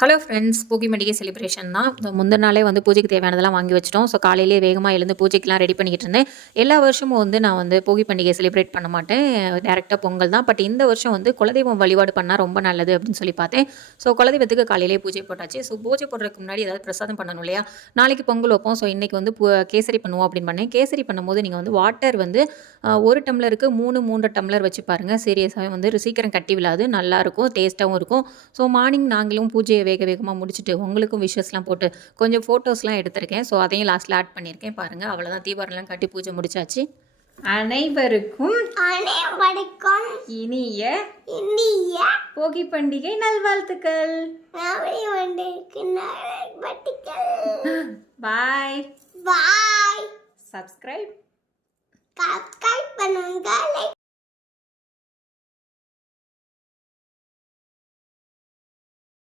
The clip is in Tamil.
ஹலோ ஃப்ரெண்ட்ஸ், போகி பண்டிகை செலிப்ரேஷன் தான். முந்தின நாளே வந்து பூஜைக்கு தேவையானதெல்லாம் வாங்கி வச்சுட்டோம். ஸோ காலையிலேயே வேகமாக எழுந்து பூஜைக்கெலாம் ரெடி பண்ணிக்கிட்டு இருந்தேன். எல்லா வருஷமும் வந்து நான் வந்து போகி பண்டிகை செலிப்ரேட் பண்ண மாட்டேன். டேரெக்டாக பொங்கல் தான். பட் இந்த வருஷம் வந்து குலதெய்வம் வழிபாடு பண்ணால் ரொம்ப நல்லது அப்படின்னு சொல்லி பார்த்தேன். ஸோ குலதெய்வத்துக்கு காலையிலேயே பூஜை போட்டாச்சு. ஸோ பூஜை போடுறதுக்கு முன்னாடி ஏதாவது பிரசாதம் பண்ணணும் இல்லையா? நாளைக்கு பொங்கல் வைப்போம். ஸோ இன்றைக்கி வந்து கேசரி பண்ணுவோம் அப்படின்னு பண்ணேன். கேசரி பண்ணும்போது நீங்கள் வந்து வாட்டர் வந்து 1 டம்ளருக்கு 3 டம்ளர் வச்சு பாருங்கள். சீரியஸாகவே வந்து சீக்கிரம் கட்டி விழாது, நல்லாயிருக்கும், டேஸ்ட்டாகவும் இருக்கும். ஸோ மார்னிங் நாங்களும் பூஜையை வேகமாக முடிச்சுட்டு உங்களுக்கும் விஷஸ்லாம் போட்டு கொஞ்சம் ஃபோட்டோஸ்லாம் எடுத்திருக்கேன். ஸோ அதையும் லாஸ்ட்டில் ஆட் பண்ணியிருக்கேன் பாருங்கள். அவ்வளோதான், தீபாவளிலாம் கட்டி பூஜை முடிச்சாச்சு. அனைவருக்கும் இனிய போகி பண்டிகை நல்வாழ்த்துக்கள். பாய் பாய். சப்ஸ்கிரைப் பண்ணுங்க.